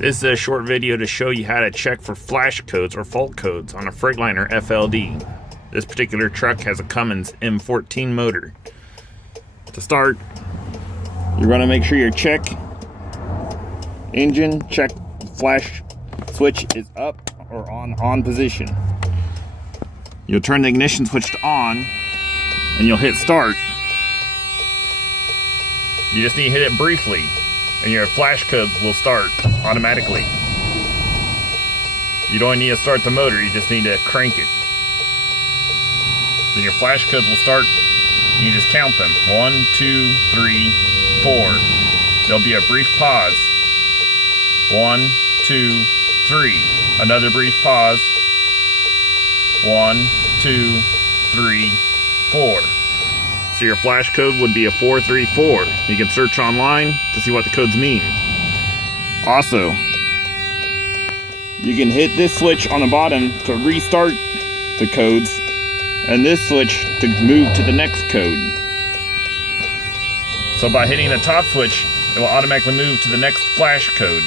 This is a short video to show you how to check for flash codes or fault codes on a Freightliner FLD. This particular truck has a Cummins M14 motor. To start, you're going to make sure your check engine check flash switch is up or on position. You'll turn the ignition switch to on and you'll hit start. You just need to hit it briefly and your flash codes will start automatically. You don't need to start the motor, you just need to crank it. Then your flash codes will start. You just count them. 1, 2, 3, 4. There'll be a brief pause. 1, 2, 3. Another brief pause. 1, 2, 3, 4. So your flash code would be a 434. You can search online to see what the codes mean. Also, you can hit this switch on the bottom to restart the codes, and this switch to move to the next code. So by hitting the top switch, it will automatically move to the next flash code.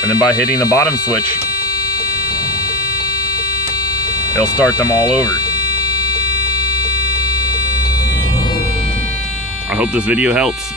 And then by hitting the bottom switch, it'll start them all over. I hope this video helps.